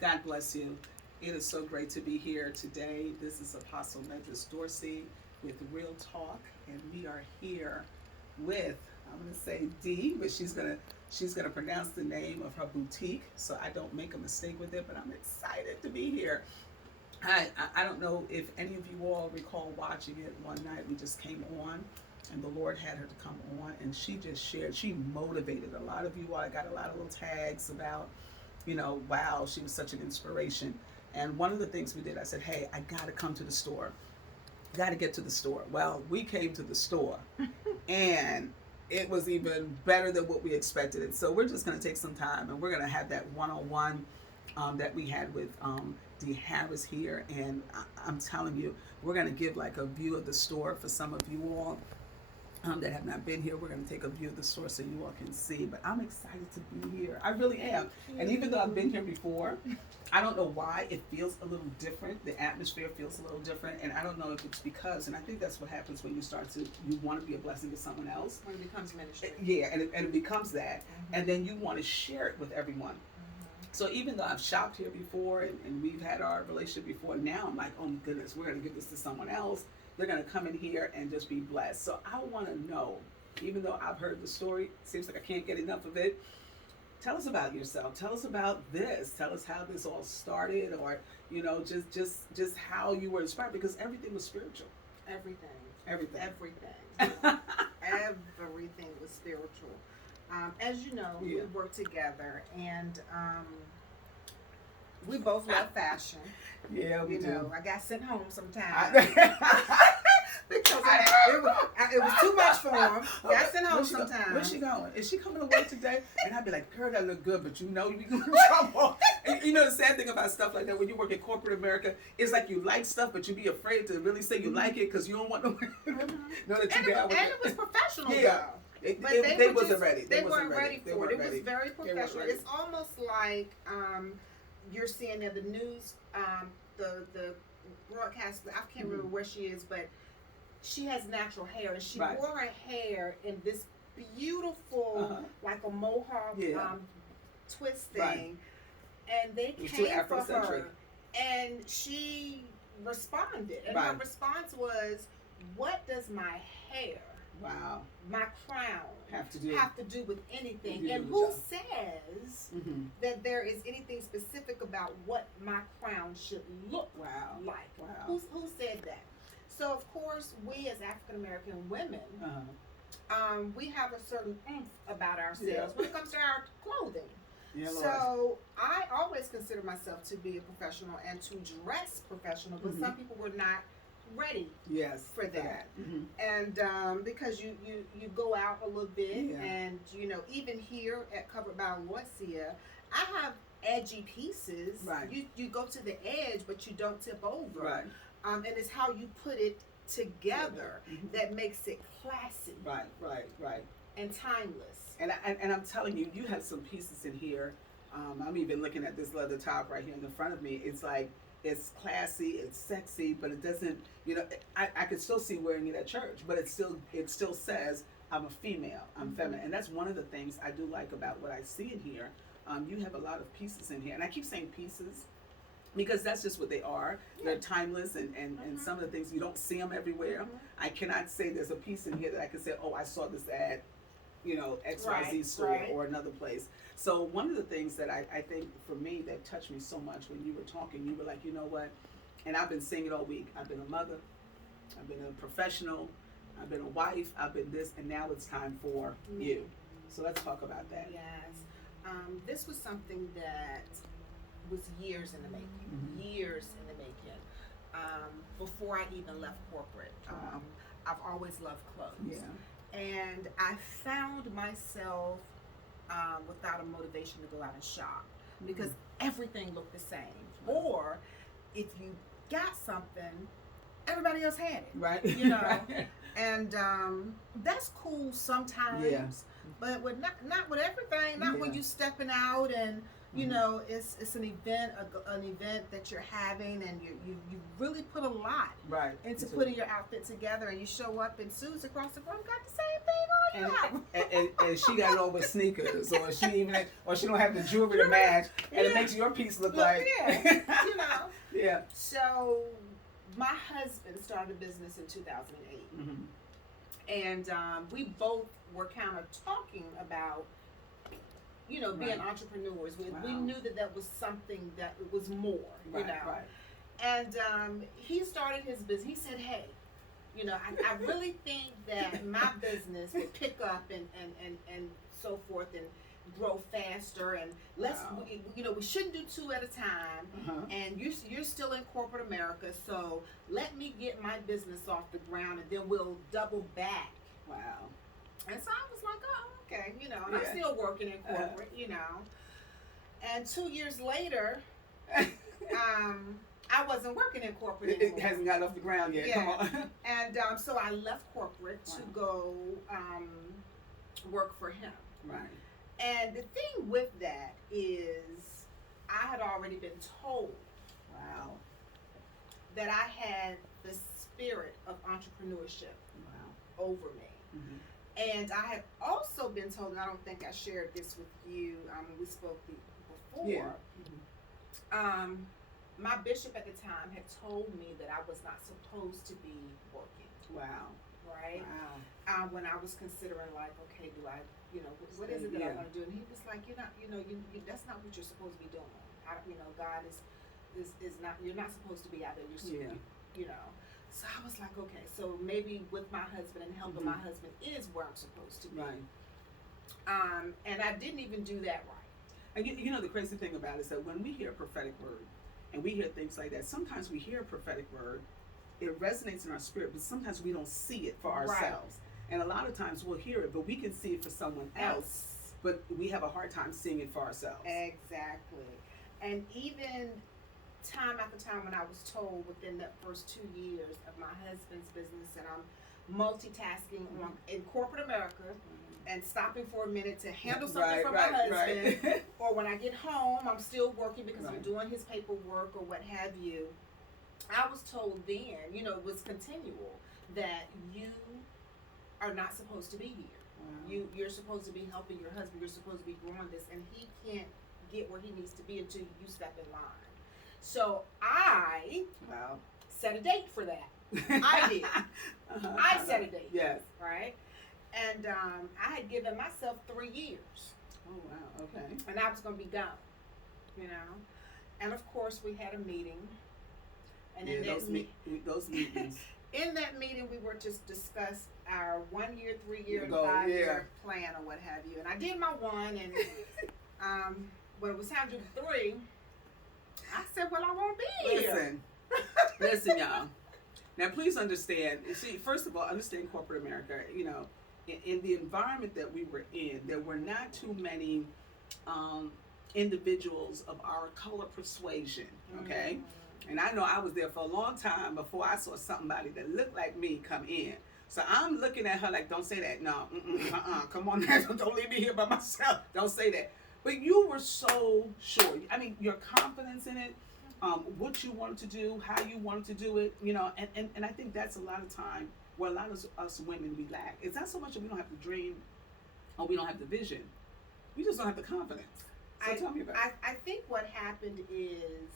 God bless you. It is so great to be here today. This is Apostle Medris Dorsey with Real Talk, and we are here with, I'm going to say D, but she's gonna pronounce the name of her boutique, so I don't make a mistake with it. But I'm excited to be here. I don't know if any of you all recall watching it one night. We just came on, and the Lord had her to come on, and she just shared. She motivated a lot of you all. I got a lot of little tags about, wow, she was such an inspiration. And one of the things we did, I said, hey, I got to come to the store. Got to get to the store. Well, we came to the store, and it was even better than what we expected it. So we're just going to take some time, and we're going to have that one-on-one that we had with Dee Harris here. And I'm telling you, we're going to give like a view of the store for some of you all that have not been here. We're going to take a view of the store so you all can see. But I'm excited to be here. I really am. And even though I've been here before, I don't know why it feels a little different. The atmosphere feels a little different. And I don't know if it's because, and I think that's what happens when you want to be a blessing to someone else. When it becomes ministry. Yeah, and it becomes that. And then you want to share it with everyone. So even though I've shopped here before and we've had our relationship before, now I'm like, oh my goodness, we're going to give this to someone else. They're going to come in here and just be blessed. So I want to know, even though I've heard the story, it seems like I can't get enough of it. Tell us about yourself. Tell us about this. Tell us how this all started, or just how you were inspired, because everything was spiritual. Everything. Everything. Everything was spiritual. As you know, we work together, and we both love fashion. Yeah, we do. I got sent home sometimes because it was too much for him. Got sent home sometimes. Where's she going? Is she coming to work today? And I'd be like, girl, that look good, but you be going to trouble. And the sad thing about stuff like that, when you work in corporate America, it's like you like stuff, but you be afraid to really say you like it because you don't want to know that you're down with it. And it was professional, yeah. They wasn't ready. They weren't ready for it. It was very professional. It's almost like you're seeing in the news, the broadcaster, I can't remember where she is, but she has natural hair, and she wore her hair in this beautiful, like a mohawk twist thing, and they came for her, and she responded, and her response was, "What does my hair?" Wow. My crown have to do with anything. And who says that there is anything specific about what my crown should look like? Wow. Who said that? So of course, we as African American women, we have a certain oomph about ourselves when it comes to our clothing. Yeah, so I always consider myself to be a professional and to dress professional, but some people were not ready for that. And because you go out a little bit, and even here at Covered by Aloysia, I have edgy pieces. You go to the edge, but you don't tip over. And it's how you put it together that makes it classy. Right. And timeless. And I'm telling you, you have some pieces in here. I'm even looking at this leather top right here in the front of me. It's like, it's classy, it's sexy, but it doesn't, I could still see wearing it at church, but it still says I'm a female, I'm feminine. And that's one of the things I do like about what I see in here. You have a lot of pieces in here, and I keep saying pieces because that's just what they are. They're timeless, and some of the things, you don't see them everywhere. I cannot say there's a piece in here that I can say, oh, I saw this at XYZ store or another place. So one of the things that I think for me that touched me so much when you were talking, you were like, you know what? And I've been saying it all week. I've been a mother. I've been a professional. I've been a wife. I've been this, and now it's time for you. So let's talk about that. Yes. This was something that was years in the making. Years in the making. Before I even left corporate, I've always loved clothes. Yeah. And I found myself without a motivation to go out and shop because everything looked the same. Or if you got something, everybody else had it. Right. And that's cool sometimes. Yeah. But with not with everything. Not when you stepping out and You know, it's an event, an event that you're having, and you really put a lot into putting your outfit together, and you show up, and Sue's across the room got the same thing on. And she got it on with sneakers, or she don't have the jewelry to match, and it makes your piece look like you know. Yeah. So my husband started a business in 2008, and we both were kind of talking about, you know, being entrepreneurs. We knew that was something that it was more, you know. And he started his business. He said, hey, you know, I really think that my business would pick up and so forth and grow faster, and you know, we shouldn't do two at a time. And you're still in corporate America, so let me get my business off the ground, and then we'll double back. Wow. And so I was like, oh, okay, you know, and I'm still working in corporate, you know. And 2 years later, I wasn't working in corporate anymore. It hasn't got off the ground yet. Come on. And so I left corporate to go work for him. Right. And the thing with that is, I had already been told that I had the spirit of entrepreneurship over me. And I had also been told, and I don't think I shared this with you when we spoke before, my bishop at the time had told me that I was not supposed to be working. Wow. Right? Wow. When I was considering, like, okay, do I, you know, what is it that I'm going to do? And he was like, you're not, you know, that's not what you're supposed to be doing. You know, God is not, you're not supposed to be out there. You're, you know. So I was like, okay, so maybe with my husband and helping my husband is where I'm supposed to be. Right. And I didn't even do that right. And you know, the crazy thing about it is that when we hear a prophetic word and we hear things like that, sometimes we hear a prophetic word, it resonates in our spirit, but sometimes we don't see it for ourselves. And a lot of times we'll hear it, but we can see it for someone else, but we have a hard time seeing it for ourselves. Exactly. And even time after time when I was told within that first 2 years of my husband's business, and I'm multitasking in corporate America and stopping for a minute to handle something for my husband, or when I get home, I'm still working because I'm doing his paperwork or what have you. I was told then, you know, it was continual, that you are not supposed to be here. You're supposed to be helping your husband. You're supposed to be growing this, and he can't get where he needs to be until you step in line. So I set a date for that. I did. I set a date. Yes. Right? And I had given myself 3 years. Oh, wow. Okay. And I was going to be gone, you know. And, of course, we had a meeting. And in those meetings. In that meeting, we were to discuss our 1 year, 3 year, and 5 year plan or what have you. And I did my one, and when it was time to do the 3, I said, well, I won't be here. Listen, y'all. Now, please understand. See, first of all, understand corporate America. You know, in the environment that we were in, there were not too many individuals of our color persuasion. Okay. And I know I was there for a long time before I saw somebody that looked like me come in. So I'm looking at her like, don't say that. No, come on now. Don't leave me here by myself. Don't say that. But you were so sure. I mean, your confidence in it, what you wanted to do, how you wanted to do it, you know, and I think that's a lot of time where a lot of us women, we lack. It's not so much that we don't have the dream or we don't have the vision. We just don't have the confidence. So tell me about it. I think what happened is,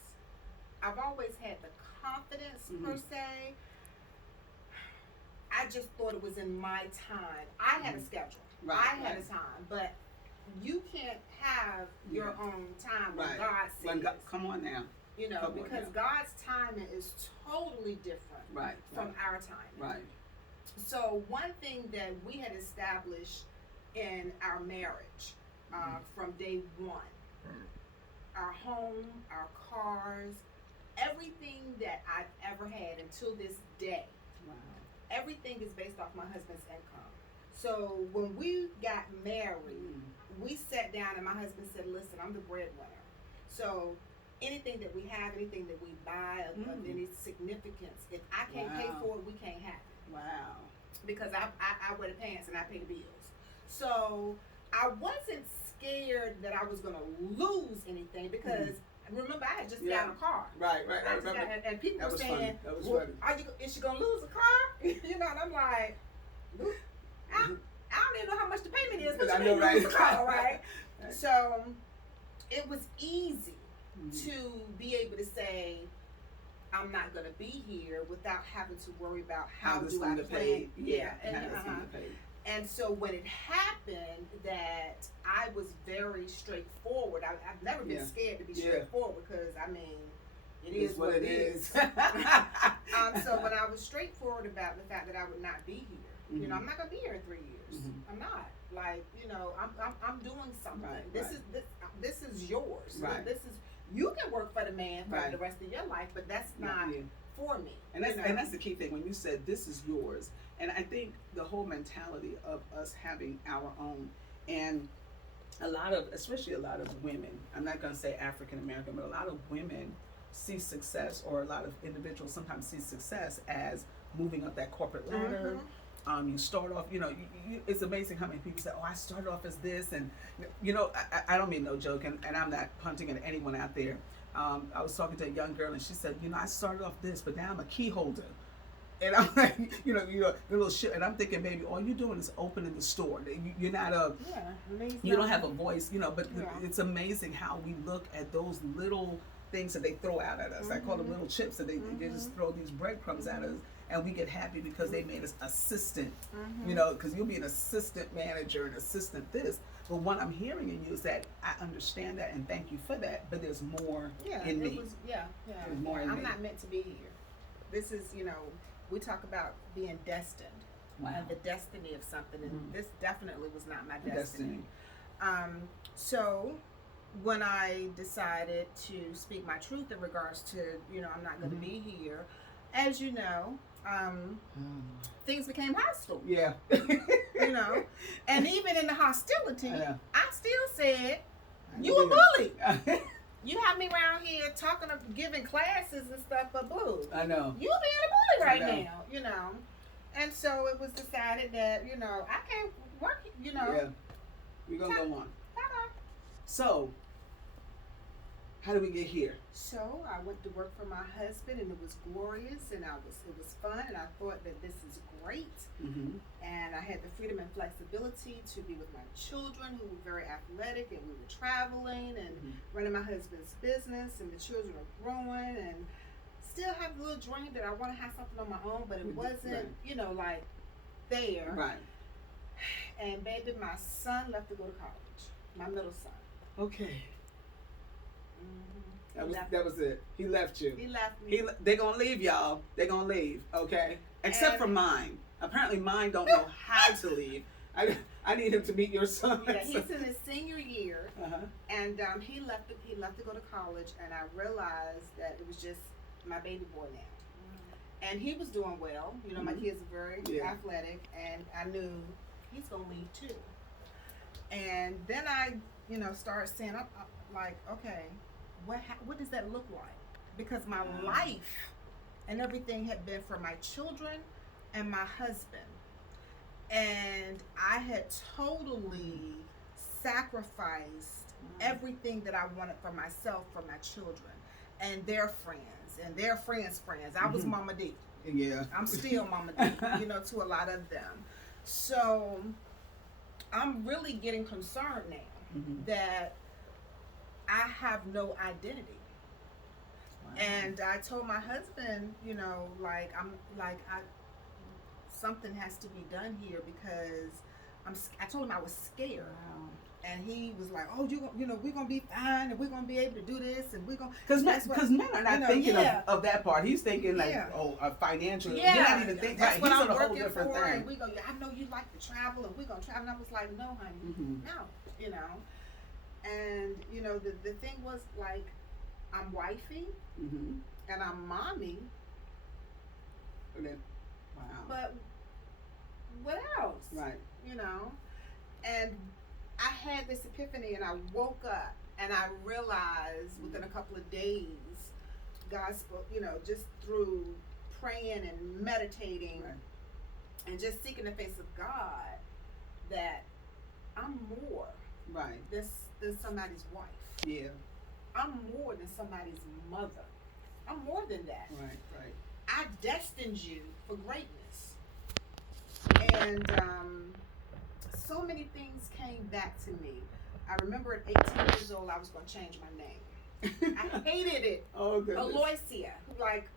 I've always had the confidence per se. I just thought it was in my time. I had a schedule. I had a time, but you can't have your own time when God says. Come on now. You know, because God's timing is totally different from our timing. Right. So one thing that we had established in our marriage from day one, our home, our cars, everything that I've ever had until this day, everything is based off my husband's income. So when we got married, we sat down and my husband said, listen, I'm the breadwinner. So anything that we have, anything that we buy of any significance, if I can't pay for it, we can't have it. Because I wear the pants and I pay the bills. So I wasn't scared that I was gonna lose anything because remember I had just gotten a car. Right. I remember. And people were saying, well, is she gonna lose a car? You know, and I'm like, I don't even know how much the payment is, but you lose a car, right? So it was easy to be able to say, I'm not going to be here without having to worry about how do I pay. Yeah. And so when it happened that I was very straightforward, I've never been scared to be straightforward because, I mean, it is what it is. So when I was straightforward about the fact that I would not be here, you know, I'm not going to be here in 3 years. I'm not. Like, you know, I'm doing something. This is yours. Right. This is, you can work for the man for the rest of your life, but that's not for me. And that's the key thing when you said this is yours. And I think the whole mentality of us having our own, and especially a lot of women, I'm not going to say African American, but a lot of women see success, or a lot of individuals sometimes see success as moving up that corporate ladder. You start off, you know, it's amazing how many people say, oh, I started off as this. And, you know, I don't mean no joke, and I'm not punting at anyone out there. I was talking to a young girl, and she said, you know, I started off this, but now I'm a key holder. And I'm like, you know, you're a little shit. And I'm thinking, baby, all you're doing is opening the store. You're not you don't have a voice, you know, but it's amazing how we look at those little things that they throw out at us. I call them little chips, that they just throw these breadcrumbs at us. And we get happy because they made us assistant, you know, because you'll be an assistant manager, an assistant this. But what I'm hearing in you is that I understand that and thank you for that, but there's more in me. There's more in me. I'm not meant to be here. This is, you know, we talk about being destined and the destiny of something, and this definitely was not my destiny. So when I decided to speak my truth in regards to, you know, I'm not going to be here, as you know, things became hostile. Yeah. You know, and even in the hostility, I still said, you a bully. You have me around here talking of giving classes and stuff for boo. I know. You being a bully right now, you know. And so it was decided that, you know, I can't work, you know. Yeah. We're going to go on. Bye-bye. So, how did we get here? So I went to work for my husband, and it was glorious, and it was fun, and I thought that this is great. And I had the freedom and flexibility to be with my children, who were very athletic, and we were traveling and running my husband's business, and the children are growing, and still have a little dream that I want to have something on my own, but it wasn't, you know, like there. Right. And baby, my son left to go to college. My middle son. Okay. That was it. He left you. He left me. They're going to leave, y'all. They're going to leave, okay? Except for mine. Apparently mine don't know how to leave. I need him to meet your son. Yeah, he's in his senior year, and he left to go to college, and I realized that it was just my baby boy now. And he was doing well. You know, my kids are very athletic, and I knew he's going to leave too. And then I, you know, started saying, I'm like, okay, what does that look like? Because my life and everything had been for my children and my husband. And I had totally sacrificed everything that I wanted for myself, for my children, and their friends, and their friends' friends. I was Mama D. Yeah. I'm still Mama D, you know, to a lot of them. So I'm really getting concerned now that I have no identity. Wow. And I told my husband, you know, something has to be done here because I told him I was scared. Wow. And he was like, oh, you know, we're going to be fine, and we're going to be able to do this, and we're going to... Because men are not thinking of that part. He's thinking like, financial. Yeah. You're not even thinking. That's what he's I'm on a whole working different for, thing. and we go, I know you like to travel, and we're going to travel. And I was like, no, honey, no, you know. And, you know, the thing was, like, I'm wifey, and I'm mommy. Okay. Wow. But what else? Right. You know? And I had this epiphany, and I woke up, and I realized within a couple of days, God spoke, you know, just through praying and meditating and just seeking the face of God, that I'm more Right. than somebody's wife. Yeah. I'm more than somebody's mother. I'm more than that. Right, right. I destined you for greatness. And so many things came back to me. I remember at 18 years old, I was going to change my name. I hated it. Oh, goodness. Aloysia. Like,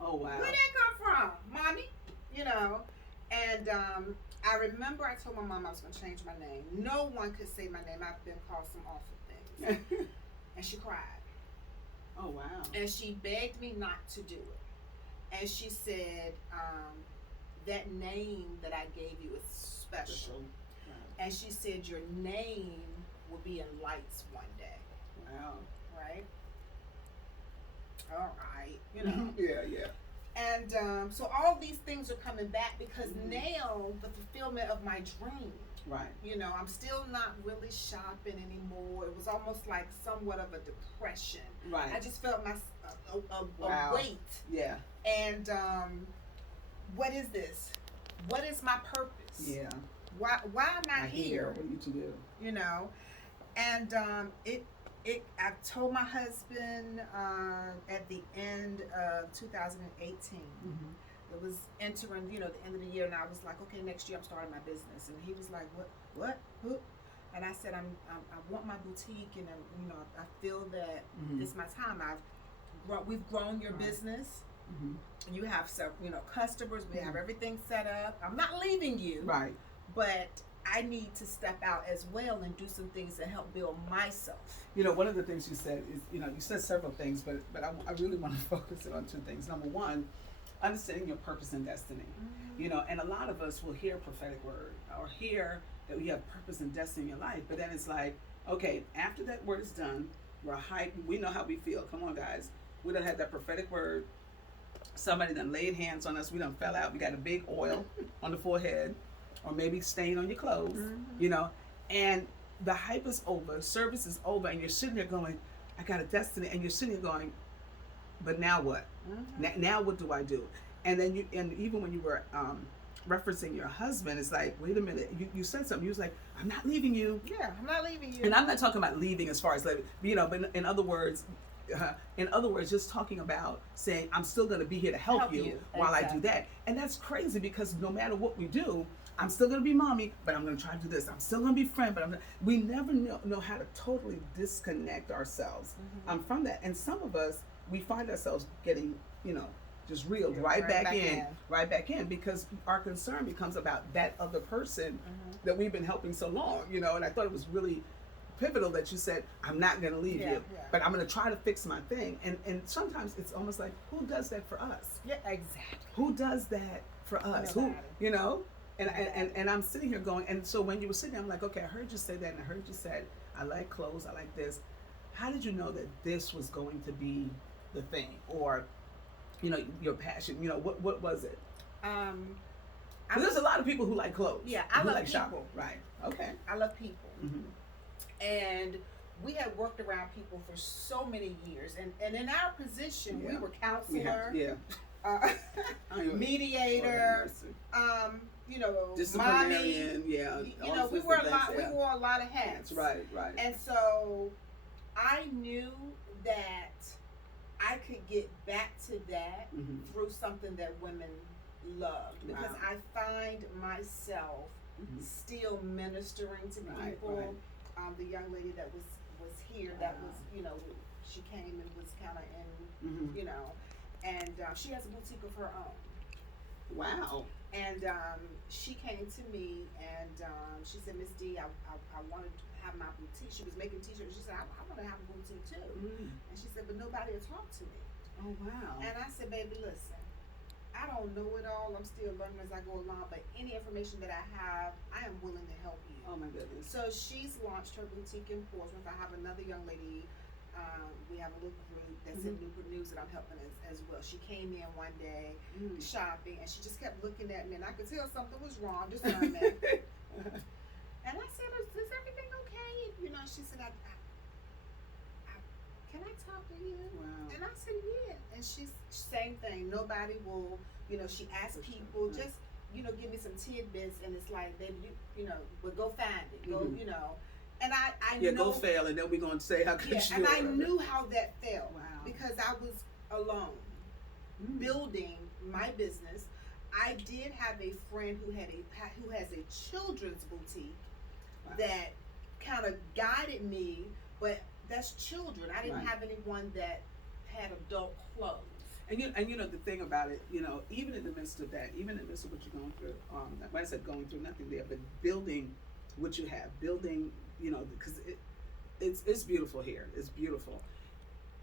oh, wow. Where did that come from, mommy? You know? And I remember I told my mom I was going to change my name. No one could say my name. I've been called some awful things. And she cried. Oh, wow. And she begged me not to do it. And she said, that name that I gave you is special. Wow. And she said, your name will be in lights one day. Wow. Right? All right. You know? Yeah. And so all these things are coming back because now the fulfillment of my dream. Right. You know, I'm still not really shopping anymore. It was almost like somewhat of a depression. Right. I just felt wow. a weight. Yeah. And what is this? What is my purpose? Yeah. Why am I here? What are you to do? You know, and I told my husband at the end of 2018. It was entering, the end of the year, and I was like, okay, next year I'm starting my business. And he was like, what? Who? And I said, I want my boutique, and I feel that it's my time. We've grown your business. You have some, customers. We have everything set up. I'm not leaving you, right? But I need to step out as well and do some things to help build myself. One of the things you said is, you said several things, but I really want to focus on two things. Number one, understanding your purpose and destiny. And a lot of us will hear a prophetic word or hear that we have purpose and destiny in your life, but then it's like, okay, after that word is done, we're hyped. We know how we feel. Come on, guys. We done had that prophetic word. Somebody done laid hands on us. We done fell out. We got a big oil on the forehead, or maybe stain on your clothes, and the hype is over, service is over, and you're sitting there going, I got a destiny, and you're sitting there going, but now what? Now what do I do? And then and even when you were referencing your husband, it's like, wait a minute, you said something. You was like, I'm not leaving you. Yeah, I'm not leaving you. And I'm not talking about leaving as far as leaving, but in other words, just talking about saying, I'm still going to be here to help you while I do that. And that's crazy because no matter what we do, I'm still going to be mommy, but I'm going to try to do this. I'm still going to be friend, but we never know how to totally disconnect ourselves from that. And some of us, we find ourselves getting, just reeled right back in because our concern becomes about that other person that we've been helping so long, and I thought it was really pivotal that you said, I'm not going to leave you, but I'm going to try to fix my thing. And sometimes it's almost like, who does that for us? Yeah, exactly. Who does that for us? And I'm sitting here going, and so when you were sitting there, I'm like, okay, I heard you say that, and I heard you said, I like clothes, I like this. How did you know that this was going to be the thing? Or, your passion, what was it? There's a lot of people who like clothes. Yeah, I who love like people. shopping. Right. Okay. I love people. And we had worked around people for so many years. And in our position, we were counselor, mediator, disciplinarian, mommy. We wore a lot of hats. Right. And so I knew that I could get back to that through something that women loved, because I find myself still ministering to people. Right. The young lady that was here, that was, she came and was kind of in, and she has a boutique of her own. Wow. And she came to me and she said, Miss D, I wanted to have my boutique. She was making t-shirts. She said, I want to have a boutique too. And she said, but nobody will talk to me. Oh, wow. And I said, baby, listen, I don't know it all. I'm still learning as I go along, but any information that I have, I am willing to help you. Oh my goodness. So she's launched her boutique in Portsmouth. I have another young lady. We have a little group that's in Newport News that I'm helping as well. She came in one day shopping, and she just kept looking at me, and I could tell something was wrong, discernment. And I said, is everything okay? She said, can I talk to you? Wow. And I said, yeah. And she's same thing. Nobody will, she asked people, give me some tidbits, and it's like, baby, but go find it. Go, And I yeah, know, go fail, and then we're gonna say how good you and are. I knew how that felt. Wow. Because I was alone, building my business. I did have a friend who has a children's boutique that kind of guided me, but that's children. I didn't have anyone that had adult clothes. And you know the thing about it, you know, even in the midst of that, even in the midst of what you're going through, when I said going through, nothing there, but building what you have, building, you know, because it's beautiful here. It's beautiful.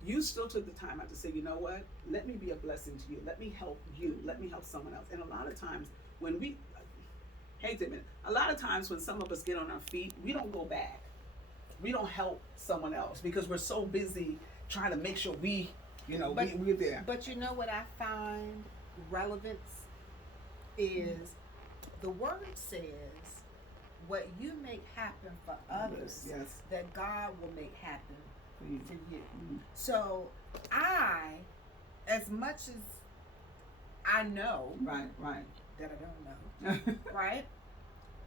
You still took the time out to say, you know what? Let me be a blessing to you. Let me help you. Let me help someone else. And a lot of times when we, hate to admit it, a lot of times when some of us get on our feet, we don't go back. We don't help someone else because we're so busy trying to make sure we're there. But you know what I find relevance is the word says, what you make happen for others, that God will make happen for you. So I, as much as I know, right, that I don't know, right,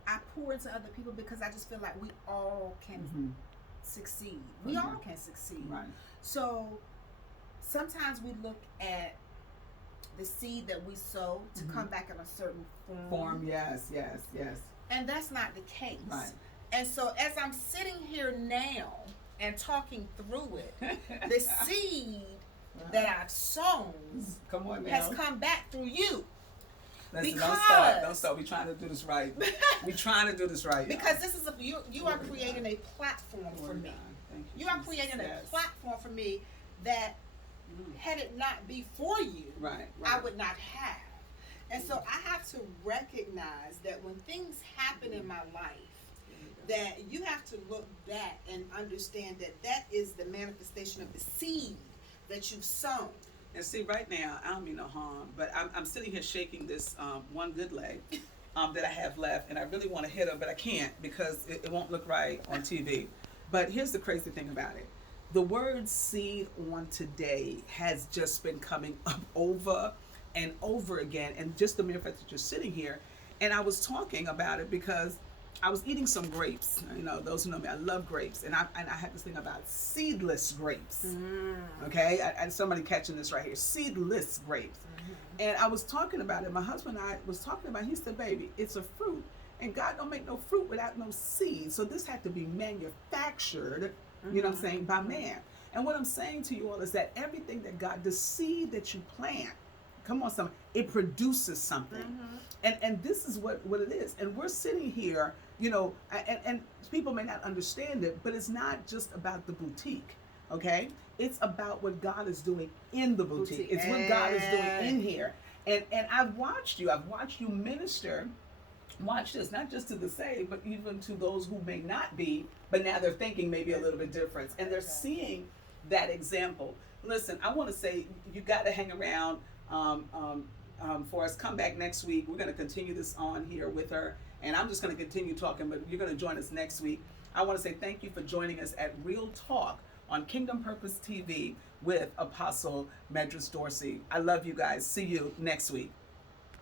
I pour into other people because I just feel like we all can succeed. We all can succeed. Right. So sometimes we look at the seed that we sow to come back in a certain form. Yes. And that's not the case. Right. And so as I'm sitting here now and talking through it, the seed that I've sown has come back through you. Listen, don't start. We're trying to do this right. Because this is you are creating a platform for me. You are creating a platform for me that had it not be for you, I would not have. And so I have to recognize that when things happen in my life, that you have to look back and understand that that is the manifestation of the seed that you've sown. And see, right now, I don't mean no harm, but I'm sitting here shaking this one good leg that I have left, and I really want to hit her, but I can't because it won't look right on TV. But here's the crazy thing about it. The word seed on today has just been coming up over and over again, and just the mere fact that you're sitting here, and I was talking about it because I was eating some grapes. You know, those who know me, I love grapes, and I had this thing about seedless grapes. Okay, and somebody catching this right here, seedless grapes. And I was talking about it. My husband and I was talking about it. He said, "Baby, it's a fruit, and God don't make no fruit without no seed. So this had to be manufactured." You know what I'm saying, by man. And what I'm saying to you all is that everything that God, the seed that you plant, come on, it produces something. And this is what it is. And we're sitting here, you know, and people may not understand it, but it's not just about the boutique, okay? It's about what God is doing in the boutique. It's what God is doing in here. And I've watched you minister. Watch this, not just to the saved, but even to those who may not be, but now they're thinking maybe a little bit different. And they're seeing that example. Listen, I want to say you got to hang around for us. Come back next week. We're going to continue this on here with her. And I'm just going to continue talking, but you're going to join us next week. I want to say thank you for joining us at Real Talk on Kingdom Purpose TV with Apostle Medris Dorsey. I love you guys. See you next week.